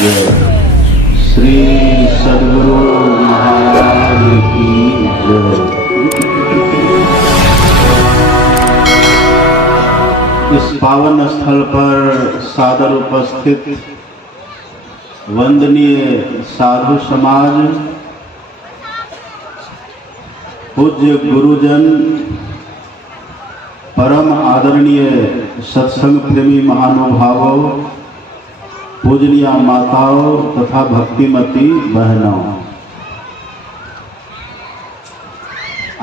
जय। श्री सद्गुरु महाराज की जय। इस पावन स्थल पर सादर उपस्थित वंदनीय साधु समाज, पूज्य गुरुजन, परम आदरणीय सत्संग प्रेमी महानुभावों, पूजनीय माताओं तथा भक्तिमती बहनों,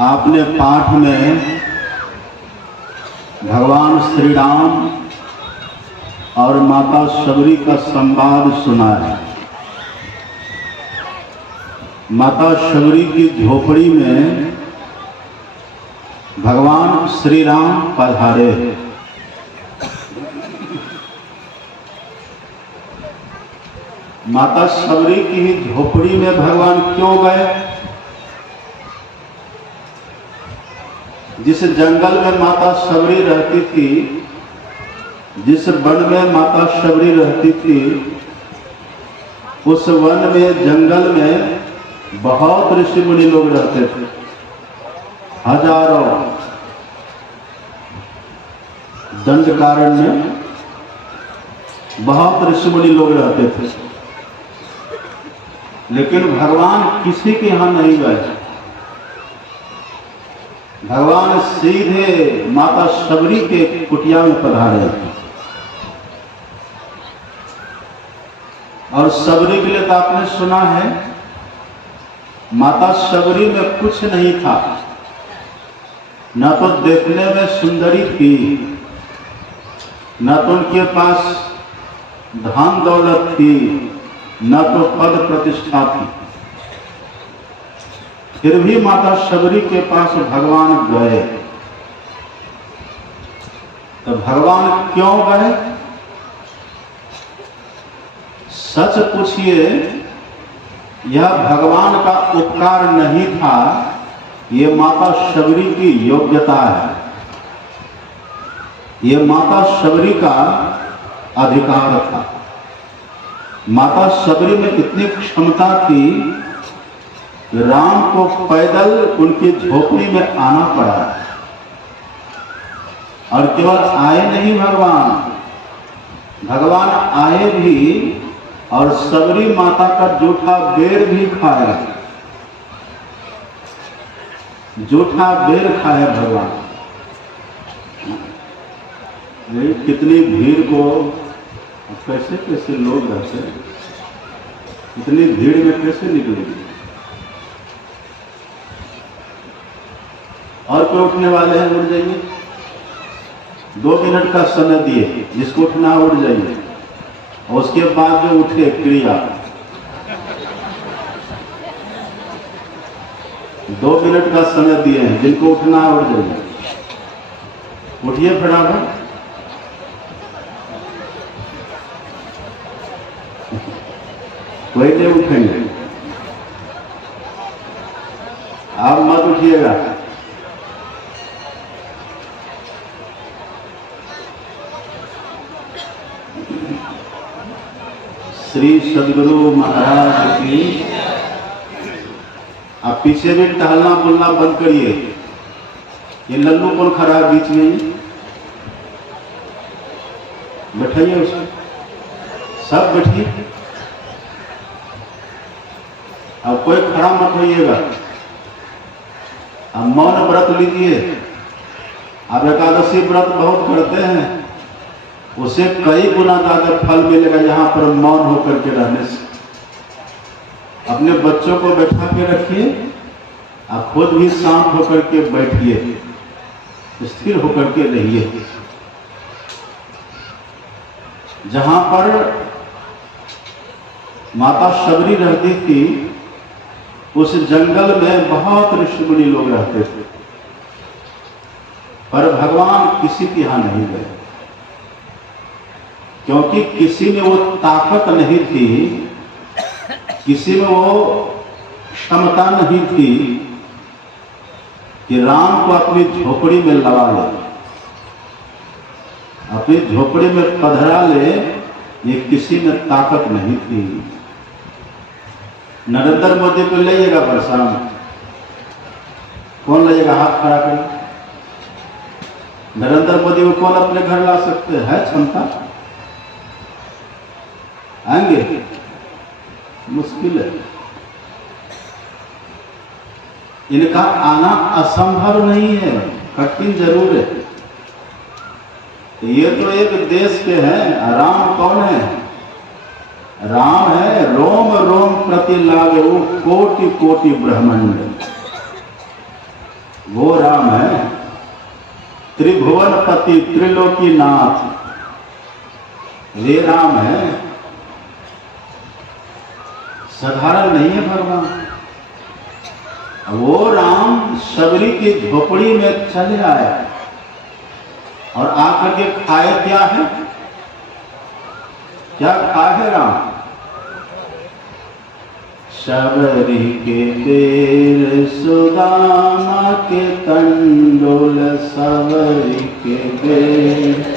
आपने पाठ में भगवान श्री राम और माता शबरी का संवाद सुना है। माता शबरी की झोपड़ी में भगवान श्री राम पधारे। माता शबरी की ही झोपड़ी में भगवान क्यों गए? जिस जंगल में माता शबरी रहती थी, जिस वन में माता शबरी रहती थी, उस वन में, जंगल में बहुत ऋषि मुनि लोग रहते थे, हजारों। दंडकारण्य में बहुत ऋषि मुनि लोग रहते थे, लेकिन भगवान किसी के यहां नहीं गए। भगवान सीधे माता शबरी के कुटिया में पधारे। और शबरी के लिए तो आपने सुना है, माता शबरी में कुछ नहीं था, न तो देखने में सुंदरी थी, न तो उनके पास धन दौलत थी, न तो पद प्रतिष्ठा थी। फिर भी माता शबरी के पास भगवान गए। तो भगवान क्यों गए? सच पूछिए, यह भगवान का उपकार नहीं था, ये माता शबरी की योग्यता है, ये माता शबरी का अधिकार था। माता शबरी में इतनी क्षमता थी, राम को पैदल उनकी झोपड़ी में आना पड़ा। और केवल आए नहीं, भगवान आए भी और शबरी माता का जूठा बेर भी खाया। जूठा बेर खाया भगवान। कितनी भीड़ को, कैसे कैसे लोग रहते हैं, इतनी भीड़ में कैसे निकलेंगे? और कोई उठने वाले हैं, उठ जाइए। 2 मिनट का समय दिए, जिसको उठना उठ जाइए। और उसके बाद जो उठे क्रिया, 2 मिनट का समय दिए हैं, जिनको उठना उठ जाइए। उठिए फटाफट। कोई नहीं उठेंगे, आप मत उठिएगा। श्री सद्गुरु महाराज की। आप पीछे भी टहलना बोलना बंद करिए। ये लल्लू कौन खड़ा है बीच में? बैठाइए उसको, सब बैठिए। अब कोई खड़ा मत होइएगा। अब मौन व्रत लीजिए। आप एकादशी व्रत बहुत करते हैं, उसे कई गुना ज्यादा फल मिलेगा यहाँ पर मौन होकर के रहने से। अपने बच्चों को बैठा के रखिए, आप खुद भी शांत होकर के बैठिए, स्थिर होकर के रहिए। जहां पर माता शबरी रहती थी, उस जंगल में बहुत ऋषि मुनि लोग रहते थे, पर भगवान किसी के यहां नहीं गए, क्योंकि किसी में वो ताकत नहीं थी, किसी में वो क्षमता नहीं थी कि राम को अपनी झोपड़ी में लगा ले, अपनी झोपड़ी में पधरा ले, ये किसी में ताकत नहीं थी। नरेंद्र मोदी को ले जाएगा बरसात में, कौन ले जाएगा? हाथ खड़ा कर। नरेंद्र मोदी को कौन अपने घर ला सकते हैं? क्षमता? आएंगे? मुश्किल है। इनका आना असंभव नहीं है, कठिन जरूर है। ये तो एक देश के हैं। राम कौन है? राम है रोम रोम प्रति लागे वो कोटि कोटि ब्रह्मांड, वो राम है। त्रिभुवन पति त्रिलोकी नाथ, वे राम है। साधारण नहीं है भगवान। वो राम शबरी की झोपड़ी में चले आया और आकर के खाए क्या है? क्या खाए है राम? शबरी के बेर सुदामा के तंडोल, शबरी के बेर,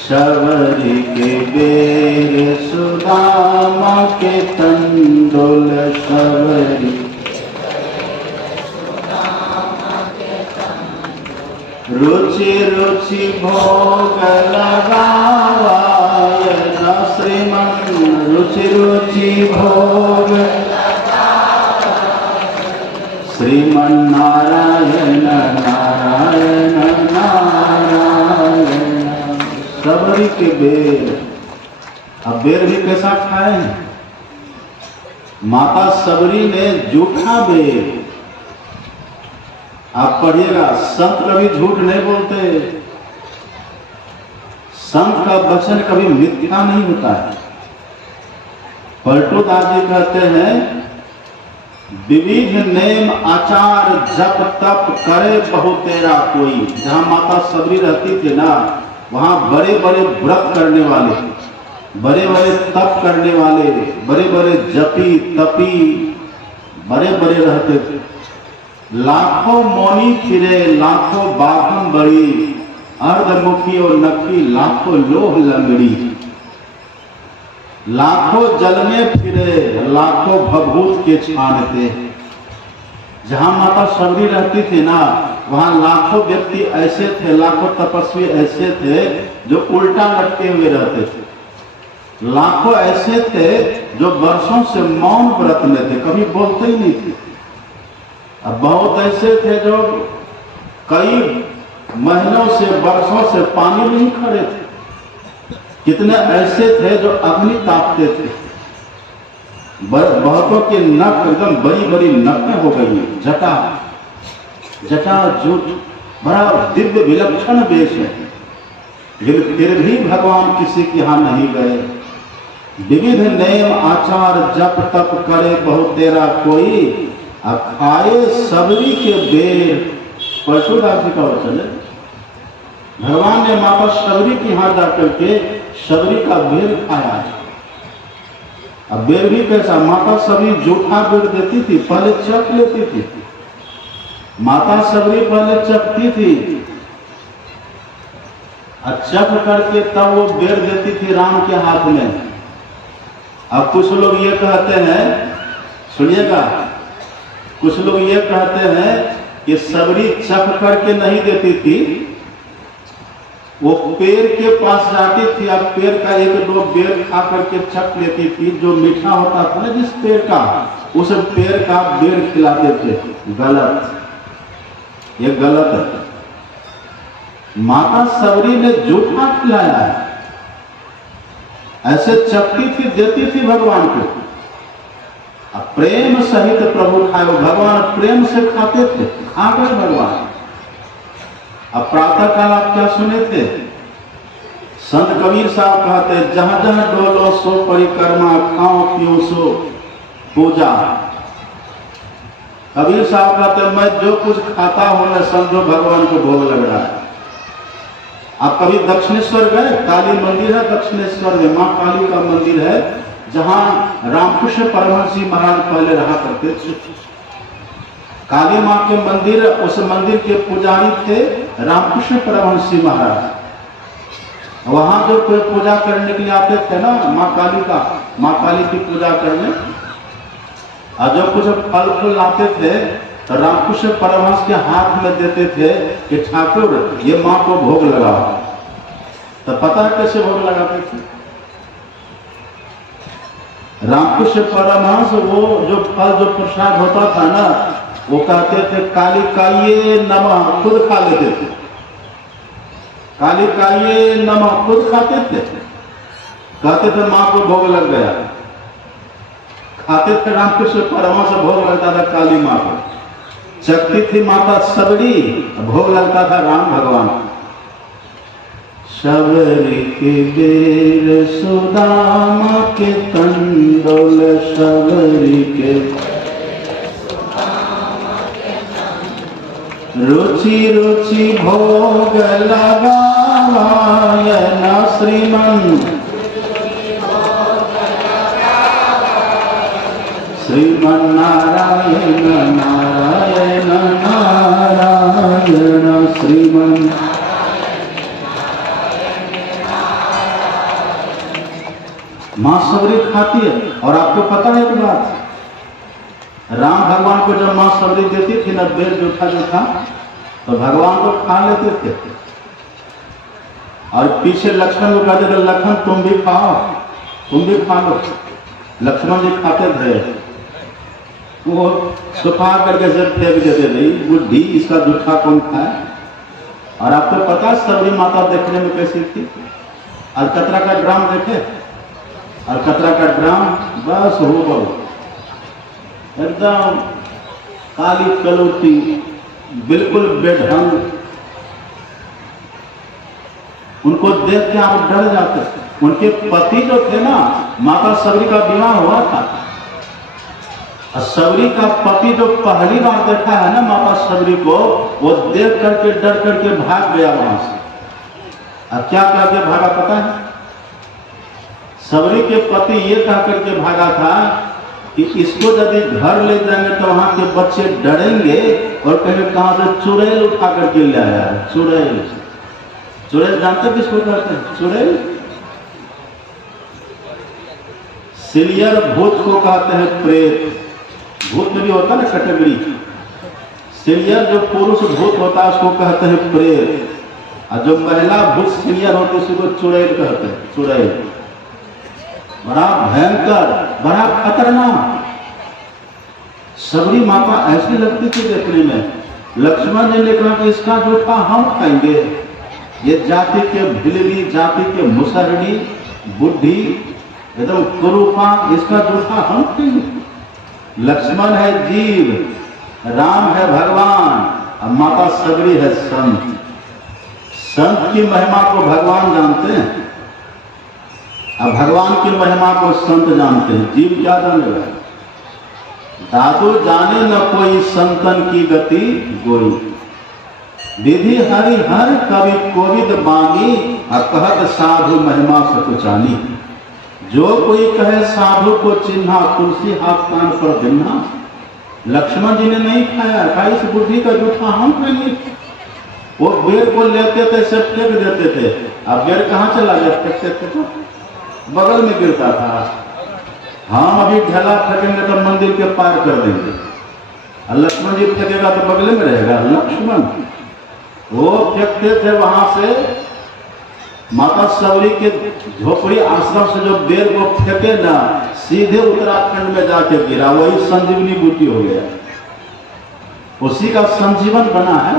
शबरी के बेर सुदामा के तंडोल, शबरी रुचि रुचि भोग लगावा श्रीमन, रुचि रुचि भोग श्रीमन नारायण नारायण नारायण। शबरी के बेर, अब बेर भी कैसा खाए हैं? माता शबरी ने जूठा बेर, आप पढ़िएगा, संत कभी झूठ नहीं बोलते, संत का वचन कभी मिथ्या नहीं होता है। पलटू दास जी कहते हैं, विविध नेम आचार जप तप करे बहु तेरा कोई। जहां माता शबरी रहती थी ना, वहां बड़े बड़े व्रत करने वाले, बड़े बड़े तप करने वाले, बड़े बड़े जपी तपी बड़े बड़े रहते थे। लाखों मौनी फिरे लाखों बाघम बड़ी, अर्धमुखी और नखी लाखों लोह लंगड़ी। लाखों जल में फिरे लाखों भभूत के छानते। जहां माता शबरी रहती थी ना, वहां लाखों व्यक्ति ऐसे थे, लाखों तपस्वी ऐसे थे जो उल्टा लटके हुए रहते थे। लाखों ऐसे थे जो वर्षों से मौन व्रत में थे, कभी बोलते ही नहीं थे। अब बहुत ऐसे थे जो कई महीनों से वर्षों से पानी नहीं खड़े थे। कितने ऐसे थे जो अग्नि तापते थे। बहुतों के नख एकदम बड़ी बड़ी नखें हो गई, जटा जटा जूट, बड़ा दिव्य विलक्षण वेश है। लेकिन फिर भी भगवान किसी के यहां नहीं गए। विविध नेम आचार जप तप करे बहु तेरा कोई, अब खाए शबरी के बेर। परशुदास जी का वचन है। भगवान ने माता शबरी के यहां जाकर के शबरी का बेर खाया है। अब बेर भी कैसा? माता शबरी जूठा बेर देती थी, पहले चख लेती थी। माता शबरी पहले चखती थी, चख करके तब वो बेर देती थी राम के हाथ में। अब कुछ लोग ये कहते हैं, सुनिएगा, कुछ लोग ये कहते हैं कि शबरी चख करके नहीं देती थी, वो पेड़ के पास जाती थी, अब पेड़ का एक दो बेर खा करके चख लेती थी। जो मीठा होता था ना जिस पेड़ का, उस पेड़ का बेर खिलाते थे। गलत, ये गलत है। माता शबरी ने जूठा खिलाया है, ऐसे चखती थी, देती थी भगवान को। अब प्रेम सहित प्रभु खाए, भगवान प्रेम से खाते थे, खा गए भगवान। अब प्रातः काल आप क्या सुने थे? संत कबीर साहब कहते, जहां जहां डोलो सो परिक्रमा, खाओ पियो सो पूजा। कबीर साहब कहते, मैं जो कुछ खाता हूं मैं समझो भगवान को भोग लग रहा है। आप कभी दक्षिणेश्वर गए? काली मंदिर है दक्षिणेश्वर में, मां काली का मंदिर है, जहां रामकृष्ण परमहंस जी महाराज पहले रहा करते थे। काली मां के मंदिर, उस मंदिर के पुजारी थे रामकृष्ण परमहंस जी महाराज। वहां जो कोई पूजा करने के लिए आते थे ना, माँ काली की पूजा करने, और जो कुछ फल फूल लाते थे तो रामकृष्ण परमहंस के हाथ में देते थे कि ठाकुर ये माँ को भोग लगाओ। तो पता है कैसे भोग लगाते थे? रामकृष्ण परमहंस वो जो फल जो प्रसाद होता था ना, वो कहते थे काली काये नमः, खुद खा लेते थे। काली काये नमः खुद खाते थे, कहते थे माँ को भोग लग गया। खाते थे रामकृष्ण परमहंस, भोग लगता था काली माँ को। चखती थी माता सबरी, भोग लगता था राम भगवान को। सबरी के बेर सुदामा के कंडोल, सबरी के रुचि रुचि भोग लगावायन श्रीमन, श्रीमन नारायण नारायण नारायण श्रीमन। माँ सबरी खाती है। और आपको पता है एक बात, राम भगवान को जब माँ सबरी देती थी ना, बेर जूठा जो था, तो भगवान को खा लेते थे। और पीछे लक्ष्मण को कहते थे लक्ष्मण तुम भी खाओ, तुम भी खा लो। लक्ष्मण जी खाते थे, वो सुखा करके जब फेंक देते थे, बुढ़ी इसका जूठा कौन खाए। और आपको पता है सबरी माता देखने में कैसी थी? अलकतरा का ड्राम देखे? अलकतरा का ड्राम बस हो बहु एकदम काली कलौटी, बिल्कुल बेढंग। उनको देख के आप डर जाते थे। उनके पति जो थे ना, माता सबरी का विवाह हुआ था, और सबरी का पति जो पहली बार देखा है ना माता सबरी को, वो देख करके डर करके भाग गया वहां से। अब क्या करके भागा पता है? सबरी के पति ये कह करके भागा था कि इसको यदि घर ले जाएंगे तो वहां के बच्चे डरेंगे और कहेंगे कहां से चुड़ैल उठा करके ले आया। चुड़ैल, चुड़ैल जानते किसको कहते हैं? चुड़ैल सिलियर भूत को कहते हैं प्रेत। भूत में भी होता है ना कैटेगरी। सिलियर जो पुरुष भूत होता है उसको कहते हैं प्रेत, और जो महिला भूत सिलियर होती है उसको चुड़ैल कहते हैं। चुड़ैल बड़ा भयंकर, बड़ा खतरनाक। सबरी माता ऐसी लगती थी देखने में। लक्ष्मण जी ने कहा कि इसका जूठा हम खाएंगे, ये जाति के भिलवी, जाति के मुसहरी, बुद्धि, एकदम कुरूपा, इसका जूठा हम खाएंगे। लक्ष्मण है जीव, राम है भगवान, और माता सबरी है संत। संत की महिमा को भगवान जानते हैं, अब भगवान की महिमा को संत जानते हैं। जीव क्या जानेगा? दादू जाने न कोई संतन की गति गोई, विधि हरि हर कवि कोविद बानी, और कहत साधु महिमा सकुचानी। जो कोई कहे साधु को चिन्हा, तुलसी हाथ कान पर दिन्हा। लक्ष्मण जी ने नहीं खाया, इस बुद्धि का जूठा हम खाएंगे। वो बेर को लेते थे, सब फेंक देते थे। अब बेर कहाँ चला गया? फेंकते थे तो बगल में गिरता था। हम अभी ढला फेंकेंगे तो मंदिर के पार कर देंगे, और लक्ष्मण जी फेंकेगा तो बगल में रहेगा। लक्ष्मण वो फेंकते थे वहां से। माता सबरी के झोपड़ी आश्रम से जो बेर को फेंके ना, सीधे उत्तराखंड में जाके गिरा। वही संजीवनी बूटी हो गया, उसी का संजीवन बना है।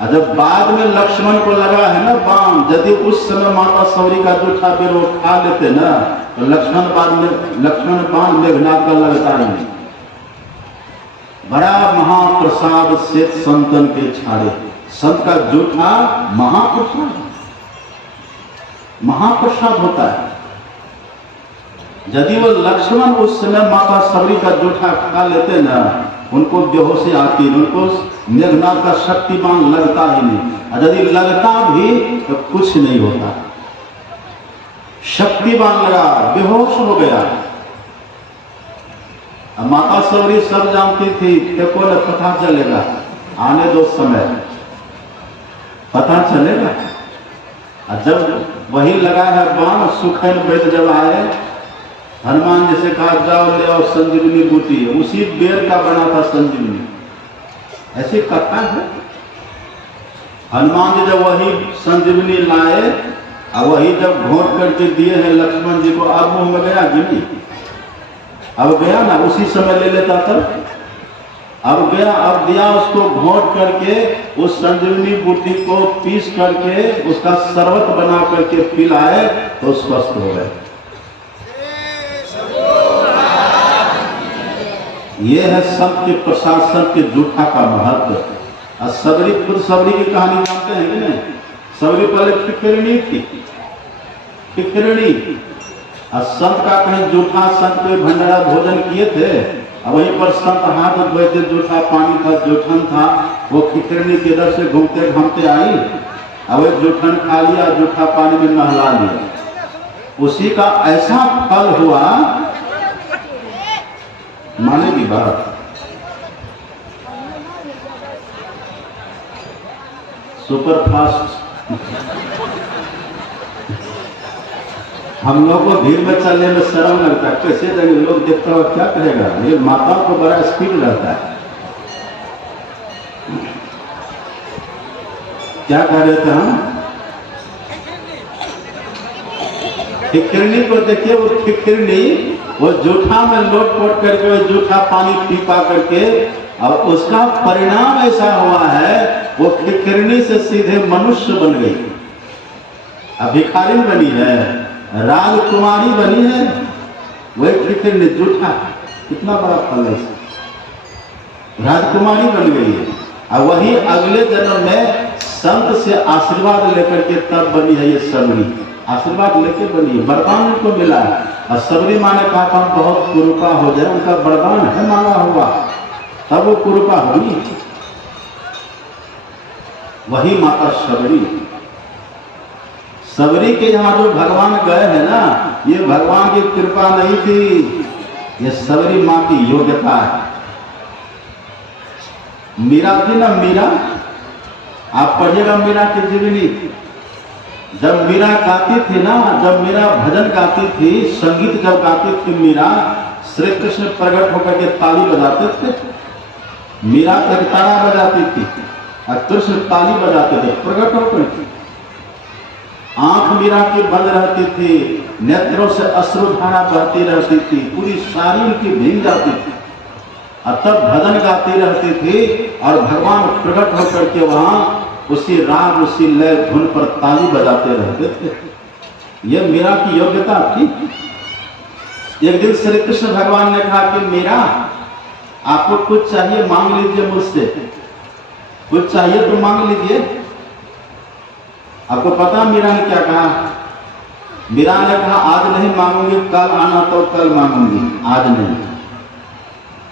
और जब बाद में लक्ष्मण को लगा है ना बाण, यदि उस समय माता सबरी का जूठा बेर वो खा लेते ना, तो लक्ष्मण बाण मेघनाथ का लगता ही नहीं। बड़ा महाप्रसाद से संतन के छाड़े। संत का जूठा महाप्रसाद, महाप्रसाद होता है। यदि वो लक्ष्मण उस समय माता सबरी का जूठा खा लेते ना, उनको बेहोशी आती, उनको मेघनाथ का शक्तिमान लगता ही नहीं। और यदि लगता भी तो कुछ नहीं होता। शक्तिमान लगा, बेहोश हो गया। अब माता सबरी सब जानती थी, देखो न पता चलेगा, आने दो समय पता चलेगा। और जब वही लगा है बाण, सुखैन वैद्य जब आए, हनुमान जी से कहा जाओ ले आओ संजीवनी बूटी, उसी बेर का बना था संजीवनी। ऐसी कथा है। हनुमान जी जब वही संजीवनी लाए और वही जब घोट करके दिए हैं लक्ष्मण जी को, अब मुंह में गया कि नहीं? अब गया ना, उसी समय ले लेता तब। अब गया, अब दिया उसको घोट करके, उस संजीवनी बूटी को पीस करके उसका शरबत बना करके पिलाए तो स्वस्थ हो गए। ये है सत्य प्रशासन के जूठा का महत्व। सबरी, खुद सबरी की कहानी जानते हैं कि नहीं? सबरी पहले फिक्रिणी थी, फिक्रिणी। संत का कहीं जूठा, संत कोई भंडारा भोजन किए थे, वहीं पर संत हाथ धोए थे, जूठा पानी था, जूठन था, वो फिक्रिणी के इधर से घूमते घामते आई, अब एक जूठन खा लिया, जूठा पानी में नहला लिया। उसी का ऐसा फल हुआ, मानेगी बात। सुपर फास्ट हम लोग को भीड़ में चलने में शर्म लगता है, कैसे जाएंगे, लोग देखता हुआ क्या करेगा। ये माताओं को बड़ा स्पीड रहता है। क्या कह रहे थे हम? फिक्रिणी को देखिए, वो फिक्रिणी वो जूठा में लोट पोट करके वो जूठा पानी पी पा करके, और उसका परिणाम ऐसा हुआ है वो फिक्रिणी से सीधे मनुष्य बन गई। अब भिखारिन बनी है, राजकुमारी बनी है, वही फिक्रिणी जूठा, कितना बड़ा फल है, राजकुमारी बन गई है। और वही अगले जन्म में संत से आशीर्वाद लेकर के तब बनी है ये सबरी, आशीर्वाद लेके बनी है, वरदान उनको मिला है। और सबरी माँ ने कहा हम बहुत कुरूपा हो जाए, उनका वरदान है मांगा हुआ, तब वो कुरूपा हुई। वही माता सबरी। सबरी के यहाँ जो भगवान गए हैं ना, ये भगवान की कृपा नहीं थी, ये सबरी माँ की योग्यता है। मीरा थी ना, मीरा, आप पढ़िएगा मीरा की जीवनी। जब मीरा गाती थी ना, जब मीरा भजन गाती थी, संगीत जब गाती थी मीरा, श्री कृष्ण प्रकट होकर के ताली बजाते थे। मीरा तारा बजाती थी और कृष्ण ताली बजाते थे प्रकट होकर के। आंख मीरा की बंद रहती थी, नेत्रों से अश्रुधारा बहती रहती थी, पूरी सारी उनकी भीग जाती थी, और तब भजन गाती रहती थी और भगवान प्रकट होकर के वहां उसी राग उसी लय धुन पर ताली बजाते रहते थे। यह मीरा की योग्यता थी। एक दिन श्री कृष्ण भगवान ने कहा कि मीरा आपको कुछ चाहिए मांग लीजिए मुझसे, कुछ चाहिए तो मांग लीजिए। आपको पता मीरा ने क्या कहा? मीरा ने कहा आज नहीं मांगूंगी, कल आना तो कल मांगूंगी, आज नहीं।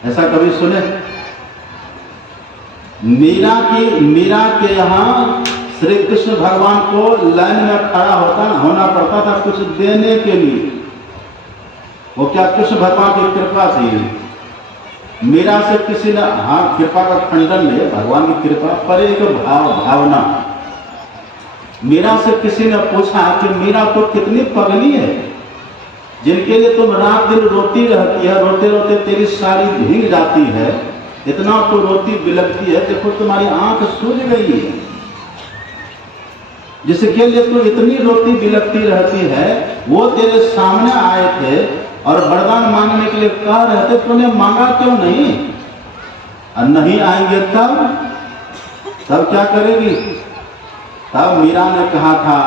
ऐसा कभी सुने? मीरा के यहाँ श्री कृष्ण भगवान को लाइन में खड़ा होना पड़ता था कुछ देने के लिए। वो क्या कृष्ण भगवान की कृपा थी। मीरा से किसी ने, हाँ कृपा का खंडन नहीं, भगवान की कृपा पर एक भावना। मीरा से किसी ने पूछा कि मीरा तो कितनी पगली है, जिनके लिए तुम रात दिन रोती रहती है, रोते रोते तेरी सारी भीग जाती है, इतना तो रोती बिलखती है, देखो तुम्हारी आंख सूज गई है। जिसके लिए तुम इतनी रोती बिलखती रहती है, वो तेरे सामने आए थे और वरदान मांगने के लिए कह रहे थे, तूने मांगा क्यों नहीं? और नहीं आएंगे तब क्या करेगी? तब मीरा ने कहा था,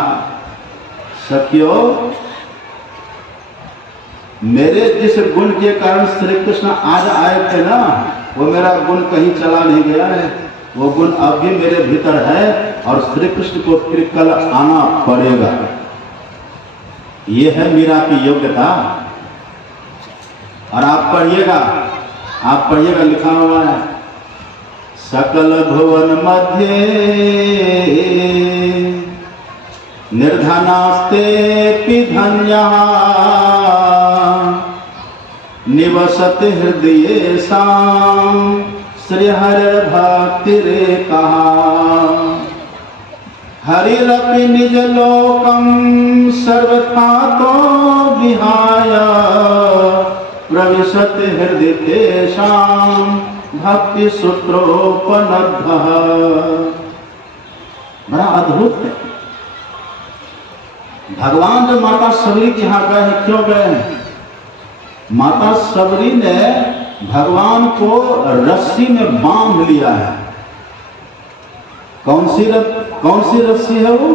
सखियो मेरे जिस गुण के कारण श्री कृष्ण आज आए थे ना, वो मेरा गुण कहीं चला नहीं गया है, वो गुण अब भी मेरे भीतर है और श्री कृष्ण को फिर कल आना पड़ेगा। ये है मीरा की योग्यता। और आप पढ़िएगा लिखा हुआ है, सकल भुवन मध्य निर्धनास्ते पिधन्या निवसत हृदय साम श्री हर भक्ति रे कहा। हरिरपि निज लोकम सर्वथा तो विहाय प्रविशत हृदय तेषां भक्ति सूत्रोपनद्धः। बड़ा अद्भुत है। भगवान जब माता सबरी के यहाँ गए हैं, क्यों गए हैं? माता सबरी ने भगवान को रस्सी में बांध लिया है। कौन सी रस्सी है वो?